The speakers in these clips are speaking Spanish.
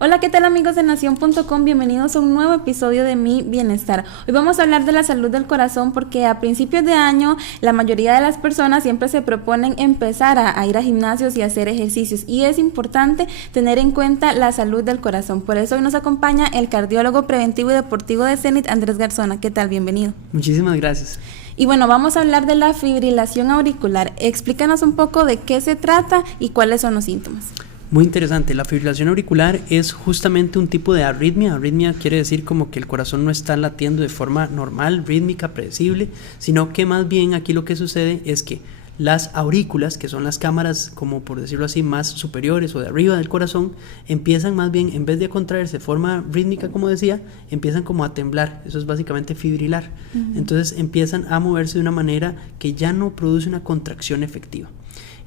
Hola, ¿qué tal amigos de Nación.com? Bienvenidos a un nuevo episodio de Mi Bienestar. Hoy vamos a hablar de la salud del corazón porque a principios de año la mayoría de las personas siempre se proponen empezar a ir a gimnasios y hacer ejercicios y es importante tener en cuenta la salud del corazón. Por eso hoy nos acompaña el cardiólogo preventivo y deportivo de Zenit, Andrés Garzona. ¿Qué tal? Bienvenido. Muchísimas gracias. Y bueno, vamos a hablar de la fibrilación auricular. Explícanos un poco de qué se trata y cuáles son los síntomas. Muy interesante, la fibrilación auricular es justamente un tipo de arritmia. Arritmia quiere decir como que el corazón no está latiendo de forma normal, rítmica, predecible, sino que más bien aquí lo que sucede es que las aurículas, que son las cámaras, como por decirlo así, más superiores o de arriba del corazón, empiezan más bien, en vez de contraerse de forma rítmica, como decía, empiezan como a temblar. Eso es básicamente fibrilar. Entonces empiezan a moverse de una manera que ya no produce una contracción efectiva.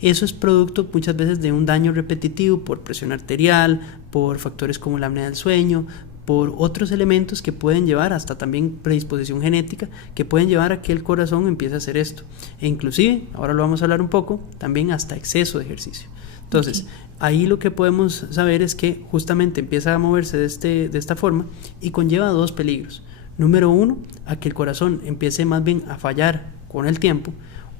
Eso es producto muchas veces de un daño repetitivo por presión arterial, por factores como la apnea del sueño, por otros elementos que pueden llevar hasta también predisposición genética, que pueden llevar a que el corazón empiece a hacer esto. E inclusive, ahora lo vamos a hablar un poco, también hasta exceso de ejercicio. Entonces, ahí lo que podemos saber es que justamente empieza a moverse de esta forma y conlleva dos peligros. Número uno, a que el corazón empiece más bien a fallar con el tiempo,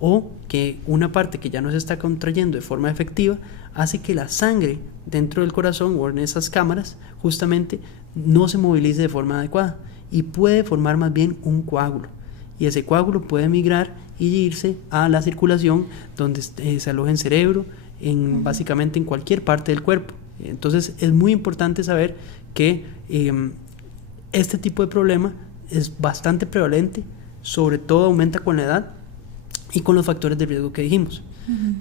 o que una parte que ya no se está contrayendo de forma efectiva hace que la sangre dentro del corazón o en esas cámaras justamente no se movilice de forma adecuada y puede formar más bien un coágulo, y ese coágulo puede migrar y irse a la circulación donde se aloja en cerebro, básicamente en cualquier parte del cuerpo. Entonces es muy importante saber que este tipo de problema es bastante prevalente, sobre todo aumenta con la edad y con los factores de riesgo que dijimos.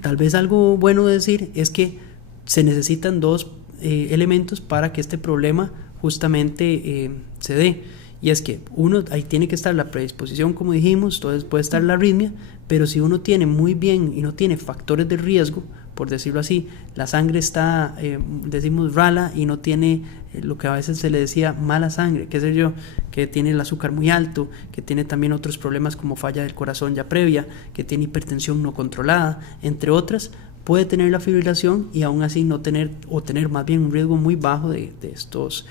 Tal vez algo bueno de decir es que se necesitan dos elementos para que este problema justamente se dé, y es que uno, ahí tiene que estar la predisposición, como dijimos, entonces puede estar la arritmia, pero si uno tiene muy bien y no tiene factores de riesgo, por decirlo así, la sangre está, decimos rala, y no tiene lo que a veces se le decía mala sangre, qué sé yo, que tiene el azúcar muy alto, que tiene también otros problemas como falla del corazón ya previa, que tiene hipertensión no controlada, entre otras, puede tener la fibrilación y aún así no tener, o tener más bien un riesgo muy bajo de estos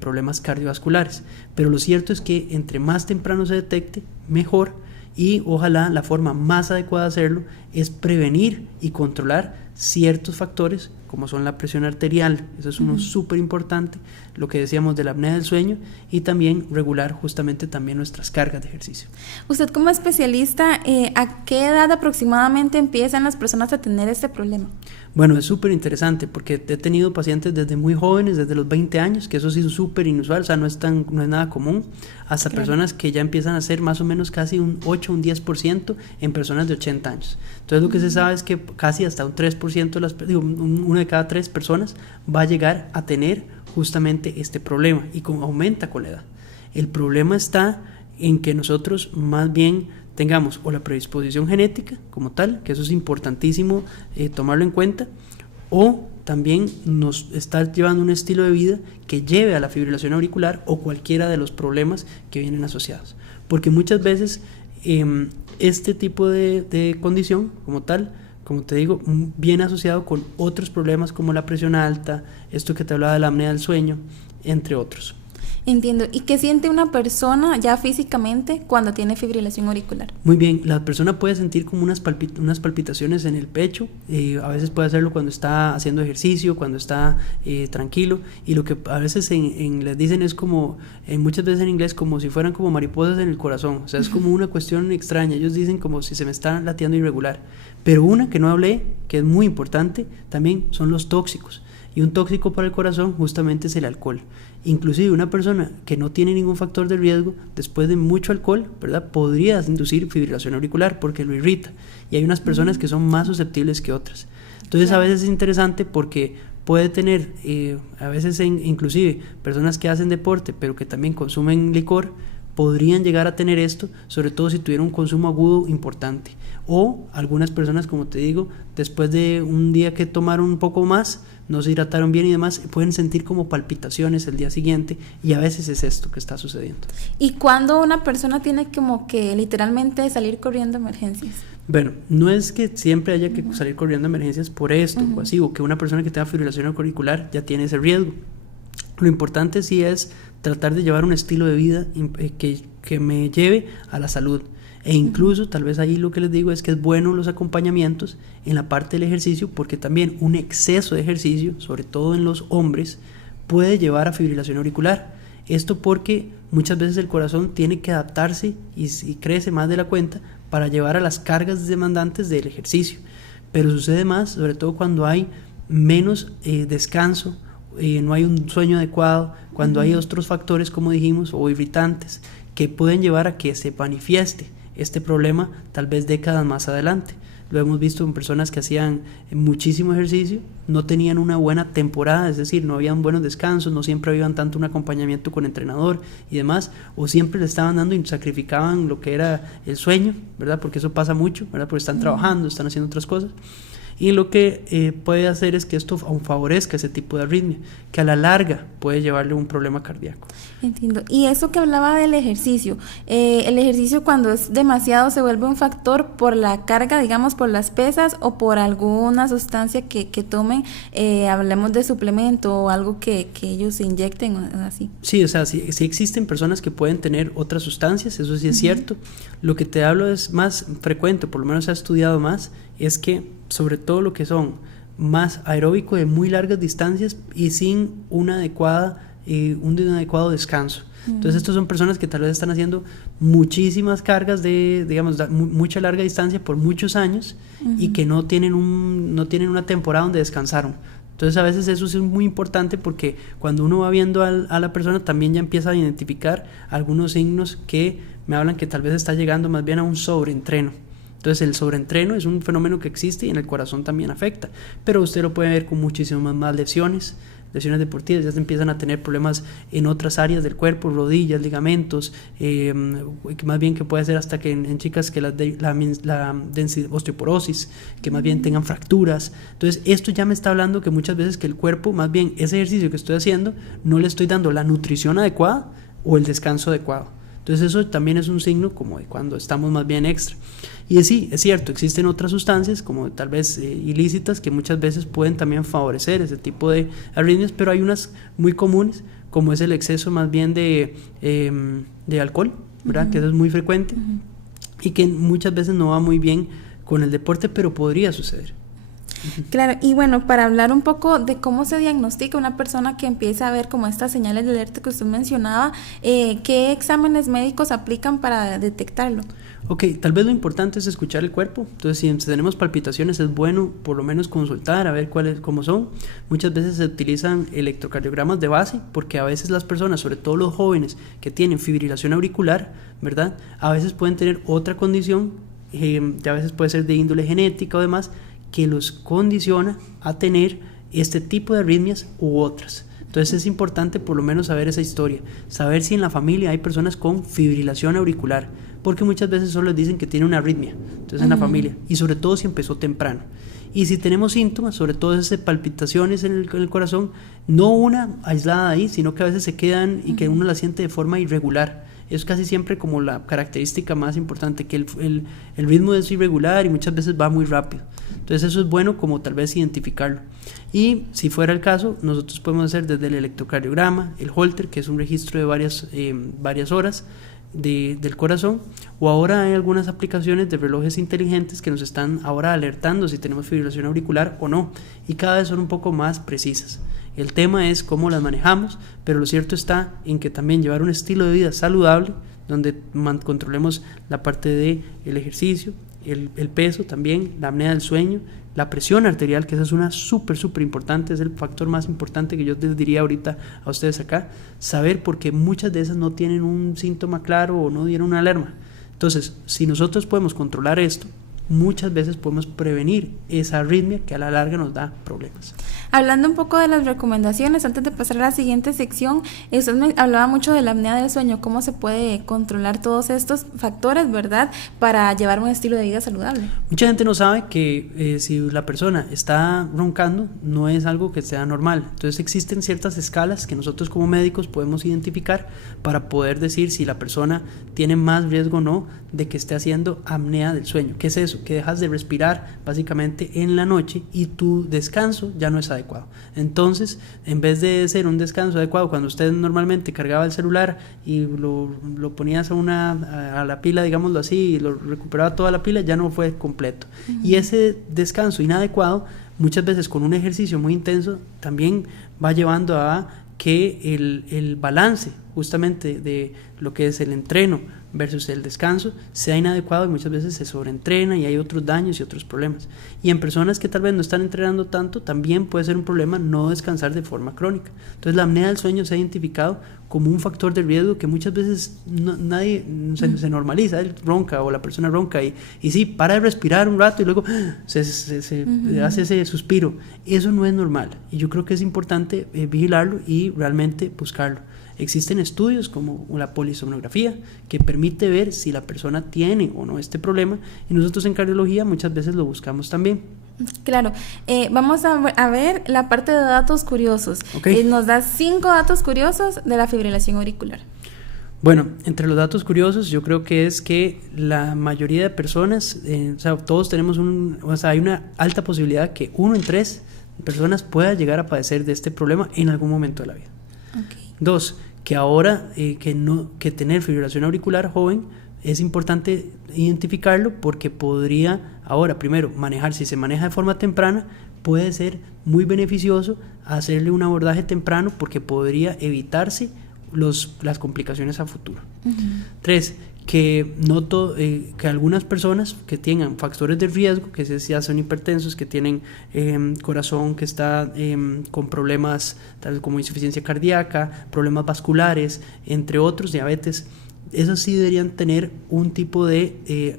problemas cardiovasculares. Pero lo cierto es que entre más temprano se detecte, mejor, y ojalá la forma más adecuada de hacerlo es prevenir y controlar ciertos factores como son la presión arterial, eso es uno súper importante, lo que decíamos de la apnea del sueño, y también regular justamente también nuestras cargas de ejercicio. Usted como especialista, ¿a qué edad aproximadamente empiezan las personas a tener este problema? Bueno, es súper interesante porque he tenido pacientes desde muy jóvenes, desde los 20 años, que eso sí es súper inusual, o sea, no es nada común, hasta personas que ya empiezan a ser más o menos casi un 8 o un 10% en personas de 80 años. Entonces lo que se sabe es que casi hasta un 3% de una de cada 3 personas va a llegar a tener justamente este problema, y aumenta con la edad. El problema está en que nosotros más bien tengamos o la predisposición genética como tal, que eso es importantísimo tomarlo en cuenta, o también nos está llevando un estilo de vida que lleve a la fibrilación auricular o cualquiera de los problemas que vienen asociados, porque muchas veces este tipo de condición como tal, como te digo, viene asociado con otros problemas como la presión alta, esto que te hablaba de la apnea del sueño, entre otros. Entiendo. ¿Y qué siente una persona ya físicamente cuando tiene fibrilación auricular? Muy bien, la persona puede sentir como unas palpitaciones en el pecho, a veces puede hacerlo cuando está haciendo ejercicio, cuando está tranquilo, y lo que a veces les dicen es como, muchas veces en inglés, como si fueran como mariposas en el corazón, o sea, es como una cuestión extraña, ellos dicen como si se me está latiendo irregular. Pero una que no hablé, que es muy importante, también son los tóxicos, y un tóxico para el corazón justamente es el alcohol. Inclusive una persona que no tiene ningún factor de riesgo, después de mucho alcohol, ¿verdad?, podría inducir fibrilación auricular porque lo irrita, y hay unas personas que son más susceptibles que otras. Entonces a veces es interesante porque puede tener, a veces inclusive personas que hacen deporte pero que también consumen licor, podrían llegar a tener esto, sobre todo si tuvieran un consumo agudo importante, o algunas personas, como te digo, después de un día que tomaron un poco más, no se hidrataron bien y demás, pueden sentir como palpitaciones el día siguiente, y a veces es esto que está sucediendo. ¿Y cuándo una persona tiene como que literalmente salir corriendo a emergencias? Bueno, no es que siempre haya que salir corriendo a emergencias por esto o así, o que una persona que tenga fibrilación auricular ya tiene ese riesgo. Lo importante sí es tratar de llevar un estilo de vida que me lleve a la salud. E incluso, tal vez ahí lo que les digo es que es bueno los acompañamientos en la parte del ejercicio, porque también un exceso de ejercicio, sobre todo en los hombres, puede llevar a fibrilación auricular. Esto porque muchas veces el corazón tiene que adaptarse y crece más de la cuenta para llevar a las cargas demandantes del ejercicio. Pero sucede más, sobre todo cuando hay menos descanso, no hay un sueño adecuado, cuando hay otros factores, como dijimos, o irritantes, que pueden llevar a que se manifieste este problema tal vez décadas más adelante. Lo hemos visto en personas que hacían muchísimo ejercicio, no tenían una buena temporada, es decir, no habían buenos descansos, no siempre habían tanto un acompañamiento con entrenador y demás, o siempre le estaban dando y sacrificaban lo que era el sueño, ¿verdad? Porque eso pasa mucho, ¿verdad? Porque están trabajando, están haciendo otras cosas. Y lo que puede hacer es que esto favorezca ese tipo de arritmia, que a la larga puede llevarle a un problema cardíaco. Entiendo. Y eso que hablaba del ejercicio, el ejercicio cuando es demasiado se vuelve un factor por la carga, digamos, por las pesas o por alguna sustancia que tomen, hablemos de suplemento o algo que ellos se inyecten o así. Sí, o sea, sí existen personas que pueden tener otras sustancias, eso sí es cierto. Lo que te hablo es más frecuente, por lo menos se ha estudiado más, es que sobre todo lo que son más aeróbico de muy largas distancias y sin un adecuado descanso. Entonces estos son personas que tal vez están haciendo muchísimas cargas de, digamos, mucha larga distancia por muchos años y que no tienen una temporada donde descansaron. Entonces a veces eso es muy importante porque cuando uno va viendo a la persona también ya empieza a identificar algunos signos que me hablan que tal vez está llegando más bien a un sobreentreno. Entonces el sobreentreno es un fenómeno que existe y en el corazón también afecta, pero usted lo puede ver con muchísimas más lesiones deportivas, ya se empiezan a tener problemas en otras áreas del cuerpo, rodillas, ligamentos, más bien que puede ser hasta que en chicas que la osteoporosis, que más bien tengan fracturas. Entonces esto ya me está hablando que muchas veces que el cuerpo, más bien ese ejercicio que estoy haciendo, no le estoy dando la nutrición adecuada o el descanso adecuado. Entonces eso también es un signo como de cuando estamos más bien extra. Y sí, es cierto, existen otras sustancias como tal vez ilícitas que muchas veces pueden también favorecer ese tipo de arritmias, pero hay unas muy comunes como es el exceso más bien de alcohol, ¿verdad? Que eso es muy frecuente y que muchas veces no va muy bien con el deporte, pero podría suceder. Claro, y bueno, para hablar un poco de cómo se diagnostica una persona que empieza a ver como estas señales de alerta que usted mencionaba, ¿qué exámenes médicos aplican para detectarlo? Ok, tal vez lo importante es escuchar el cuerpo. Entonces, si tenemos palpitaciones, es bueno por lo menos consultar a ver cómo son. Muchas veces se utilizan electrocardiogramas de base, porque a veces las personas, sobre todo los jóvenes que tienen fibrilación auricular, ¿verdad? A veces pueden tener otra condición, a veces puede ser de índole genética o demás, que los condiciona a tener este tipo de arritmias u otras. Entonces es importante por lo menos saber esa historia, saber si en la familia hay personas con fibrilación auricular, porque muchas veces solo les dicen que tiene una arritmia, entonces en la familia, y sobre todo si empezó temprano. Y si tenemos síntomas, sobre todo esas palpitaciones en el corazón, no una aislada ahí, sino que a veces se quedan y que uno la siente de forma irregular. Es casi siempre como la característica más importante, que el ritmo es irregular y muchas veces va muy rápido. Entonces eso es bueno como tal vez identificarlo. Y si fuera el caso, nosotros podemos hacer desde el electrocardiograma, el Holter, que es un registro de varias horas del corazón, o ahora hay algunas aplicaciones de relojes inteligentes que nos están ahora alertando si tenemos fibrilación auricular o no, y cada vez son un poco más precisas. El tema es cómo las manejamos, pero lo cierto está en que también llevar un estilo de vida saludable, donde controlemos la parte del ejercicio, el peso también, la apnea del sueño, la presión arterial, que esa es una súper importante, es el factor más importante que yo les diría ahorita a ustedes acá, saber, porque muchas de esas no tienen un síntoma claro o no dieron una alarma. Entonces, si nosotros podemos controlar esto, muchas veces podemos prevenir esa arritmia que a la larga nos da problemas. Hablando un poco de las recomendaciones, antes de pasar a la siguiente sección, usted me hablaba mucho de la apnea del sueño, cómo se puede controlar todos estos factores, ¿verdad?, para llevar un estilo de vida saludable. Mucha gente no sabe que si la persona está roncando, no es algo que sea normal. Entonces existen ciertas escalas que nosotros como médicos podemos identificar para poder decir si la persona tiene más riesgo o no de que esté haciendo apnea del sueño. ¿Qué es eso? eso? Que dejas de respirar básicamente en la noche y tu descanso ya no es adecuado. Entonces, en vez de ser un descanso adecuado, cuando usted normalmente cargaba el celular y lo ponías a la pila, digámoslo así, y lo recuperaba toda la pila, ya no fue completo. Y ese descanso inadecuado, muchas veces con un ejercicio muy intenso, también va llevando a que el balance justamente de lo que es el entreno versus el descanso sea inadecuado y muchas veces se sobreentrena y hay otros daños y otros problemas. Y en personas que tal vez no están entrenando tanto, también puede ser un problema no descansar de forma crónica. Entonces la apnea del sueño se ha identificado como un factor de riesgo que muchas veces nadie se normaliza. Él ronca o la persona ronca y sí, para de respirar un rato y luego se hace ese suspiro. Eso no es normal y yo creo que es importante vigilarlo y realmente buscarlo. Existen estudios como la polisomnografía que permite ver si la persona tiene o no este problema y nosotros en cardiología muchas veces lo buscamos también. Claro, vamos a ver la parte de datos curiosos. Okay. Nos da 5 datos curiosos de la fibrilación auricular. Bueno, entre los datos curiosos yo creo que es que la mayoría de personas, todos tenemos hay una alta posibilidad que 1 en 3 personas pueda llegar a padecer de este problema en algún momento de la vida. Okay. 2, que ahora que tener fibrilación auricular joven es importante identificarlo porque podría ahora primero manejar, si se maneja de forma temprana, puede ser muy beneficioso hacerle un abordaje temprano porque podría evitarse las complicaciones a futuro. 3, que noto que algunas personas que tengan factores de riesgo, que ya son hipertensos, que tienen corazón que está con problemas tales como insuficiencia cardíaca, problemas vasculares, entre otros, diabetes, esos sí deberían tener un tipo de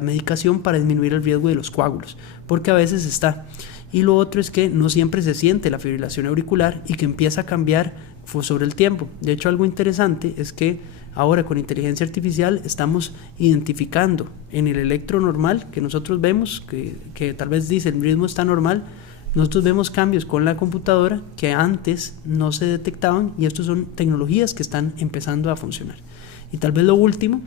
medicación para disminuir el riesgo de los coágulos, porque a veces está. Y lo otro es que no siempre se siente la fibrilación auricular y que empieza a cambiar sobre el tiempo. De hecho, algo interesante es que ahora con inteligencia artificial estamos identificando en el electro normal que nosotros vemos, que tal vez dice el ritmo está normal, nosotros vemos cambios con la computadora que antes no se detectaban y estas son tecnologías que están empezando a funcionar. Y tal vez lo último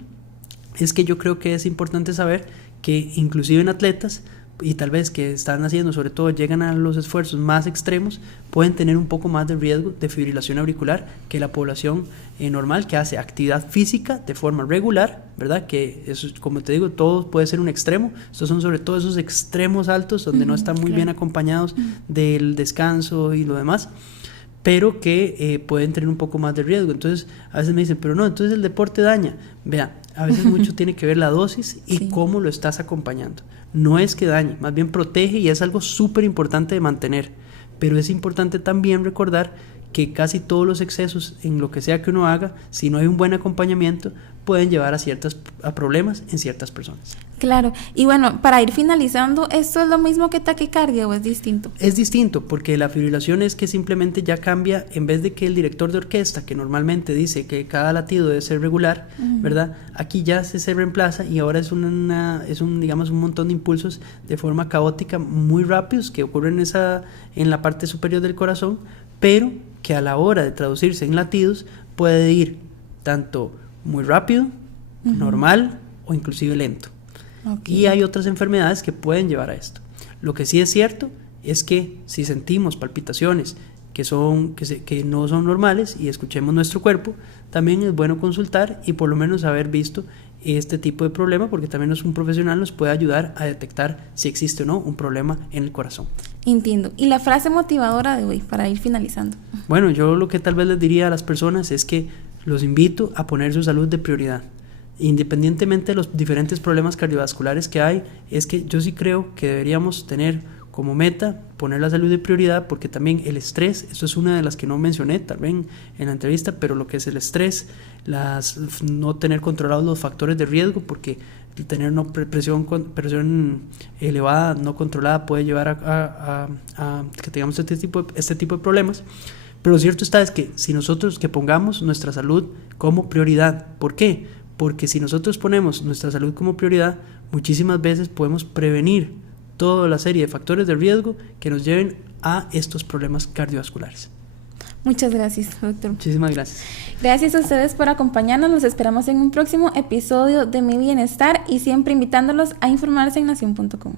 es que yo creo que es importante saber que inclusive en atletas y tal vez que están haciendo, sobre todo llegan a los esfuerzos más extremos, pueden tener un poco más de riesgo de fibrilación auricular que la población normal que hace actividad física de forma regular, ¿verdad? Que eso, como te digo, todo puede ser un extremo. Estos son sobre todo esos extremos altos donde no están muy bien acompañados del descanso y lo demás, pero que pueden tener un poco más de riesgo. Entonces a veces me dicen, pero no, entonces el deporte daña. Vean, a veces mucho tiene que ver la dosis y cómo lo estás acompañando. No es que dañe, más bien protege y es algo súper importante de mantener, pero es importante también recordar que casi todos los excesos en lo que sea que uno haga, si no hay un buen acompañamiento, pueden llevar a problemas en ciertas personas. Claro, y bueno, para ir finalizando, ¿esto es lo mismo que taquicardia o es distinto? Es distinto, porque la fibrilación es que simplemente ya cambia, en vez de que el director de orquesta, que normalmente dice que cada latido debe ser regular, ¿verdad? Aquí ya se reemplaza y ahora es digamos, un montón de impulsos de forma caótica muy rápidos que ocurren en la parte superior del corazón, pero que a la hora de traducirse en latidos puede ir tanto muy rápido, normal o inclusive lento. Okay. Y hay otras enfermedades que pueden llevar a esto. Lo que sí es cierto es que si sentimos palpitaciones que no son normales y escuchemos nuestro cuerpo, también es bueno consultar y por lo menos haber visto este tipo de problema, porque también un profesional nos puede ayudar a detectar si existe o no un problema en el corazón. Entiendo. ¿Y la frase motivadora de hoy para ir finalizando? Bueno, yo lo que tal vez les diría a las personas es que los invito a poner su salud de prioridad. Independientemente de los diferentes problemas cardiovasculares que hay, es que yo sí creo que deberíamos tener como meta poner la salud de prioridad, porque también el estrés, esto es una de las que no mencioné también en la entrevista, pero lo que es el estrés, no tener controlados los factores de riesgo, porque tener una presión elevada no controlada puede llevar a que tengamos este tipo de problemas. Pero lo cierto está es que si nosotros que pongamos nuestra salud como prioridad, ¿por qué? Porque si nosotros ponemos nuestra salud como prioridad, muchísimas veces podemos prevenir toda la serie de factores de riesgo que nos lleven a estos problemas cardiovasculares. Muchas gracias, doctor. Muchísimas gracias. Gracias a ustedes por acompañarnos. Los esperamos en un próximo episodio de Mi Bienestar y siempre invitándolos a informarse en nacion.com.